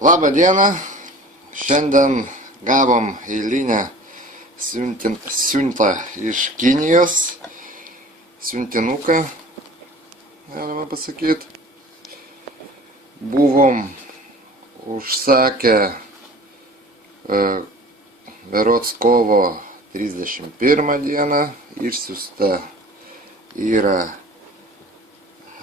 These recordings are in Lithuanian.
Labą dieną. Šiandien gavom eilinę siuntą iš Kinijos. Siuntinuką, galima pasakyti. Buvom užsakę berods kovo 31 dieną. Išsiųsta yra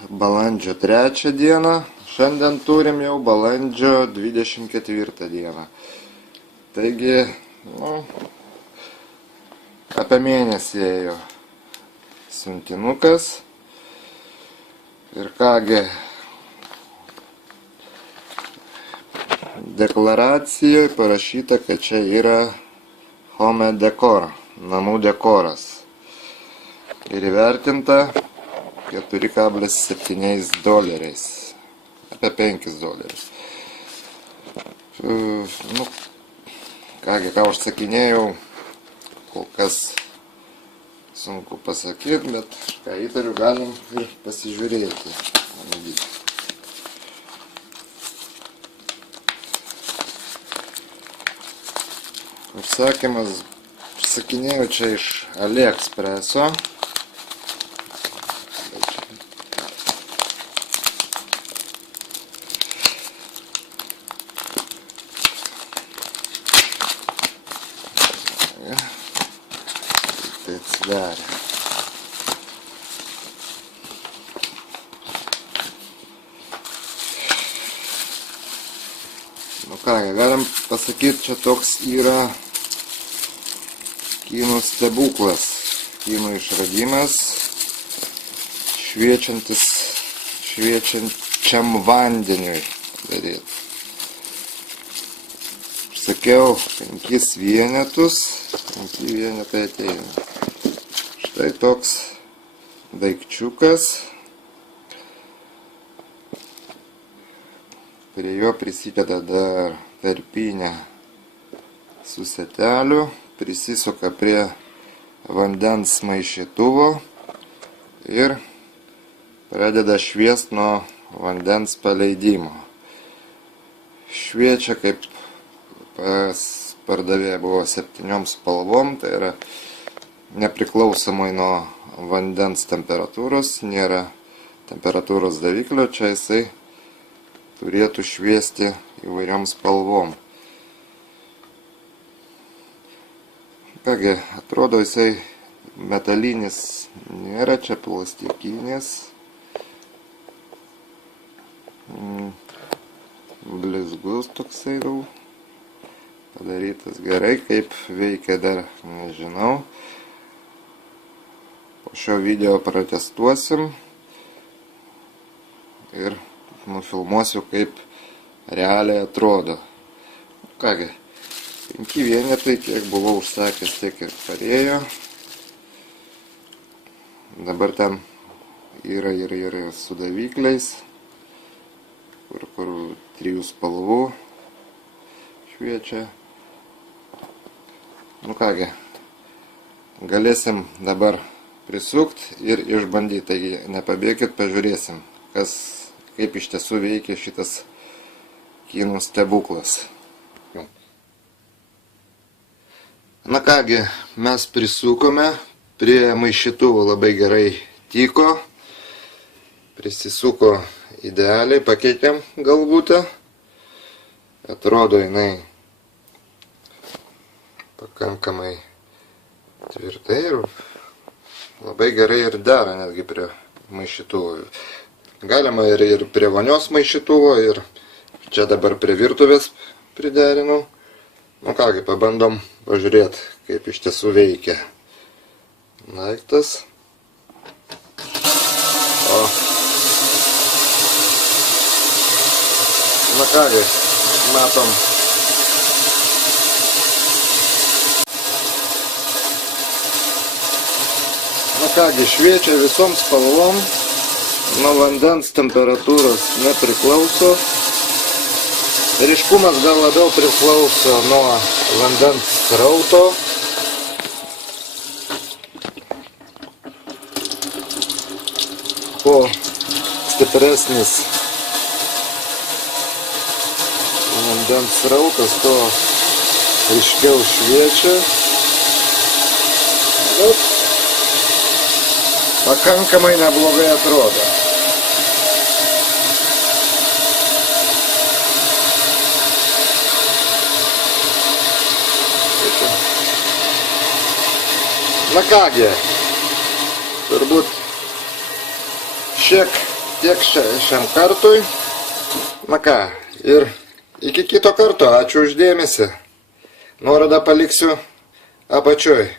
balandžio 3 dieną. Šiandien turim jau balandžio 24 dieną. Taigi, apie mėnesį ėjo siuntinukas. Ir kągi, deklaracijoje parašyta, kad čia yra home decor, namų dekoras. Ir įvertinta $4,7. Apie $5. Kągi, ką užsakinėjau, kol kas sunku pasakyti, bet ką įtariu, galim ir pasižiūrėti. Užsakymas, užsakinėjau čia iš AliExpreso. Tai atsidarė. Kągi, galim pasakyti, čia toks yra kinų stebuklas, kinų išradimas, šviečiančiam vandeniui daryti. Sakiau, 5 vienetus, 5 vienetai ateina. Štai toks daikčiukas. Prie jo prisideda dar tarpinė su seteliu, prisisuka prie vandens maišytuvo ir pradeda šviest nuo vandens paleidimo. Šviečia, kaip pas pardavėja buvo 7 spalvom, tai yra nepriklausomai nuo vandens temperatūros, nėra temperatūros daviklio, čia jisai turėtų šviesti įvairiom spalvom. Kągi, atrodo jisai metalinis nėra, čia plastikinis. Blizgus toksai jau. Padarytas gerai, kaip veikia dar nežinau. Po šio video pratestuosim ir nufilmuosiu, kaip realiai atrodo. Kągi, 5 vienetai, kiek buvau užsakęs, tiek ir parėjo. Dabar ten yra ir su davikliais, kur 3 spalvų šviečia. Kągi, galėsim dabar prisukti ir išbandyti, taigi nepabėkit, pažiūrėsim, kaip iš tiesų veikia šitas kinų stebuklas. Kągi, mes prisukome, prie maišytuvo labai gerai tiko, prisisuko idealiai, pakeitėm galvutę, atrodo jinai pakankamai tvirtai ir labai gerai ir dera netgi prie maišytuvo. Galima ir prie vonios maišytuvo, ir čia dabar prie virtuvės priderinau. Kągi, pabandom pažiūrėti, kaip iš tiesų veikia daiktas. Kągi, matom. Kągi, šviečia visom spalvom, nuo vandens temperatūros nepriklauso. Ryškumas gal labiau priklauso nuo vandens srauto. Kuo stipresnis vandens srautas, tuo aiškiau šviečia. Bet pakankamai neblogai atrodo. Na kągi, turbūt šiek tiek šiam kartui. Na ką, ir iki kito karto, ačiū už dėmesį. Nuorodą paliksiu apačioj.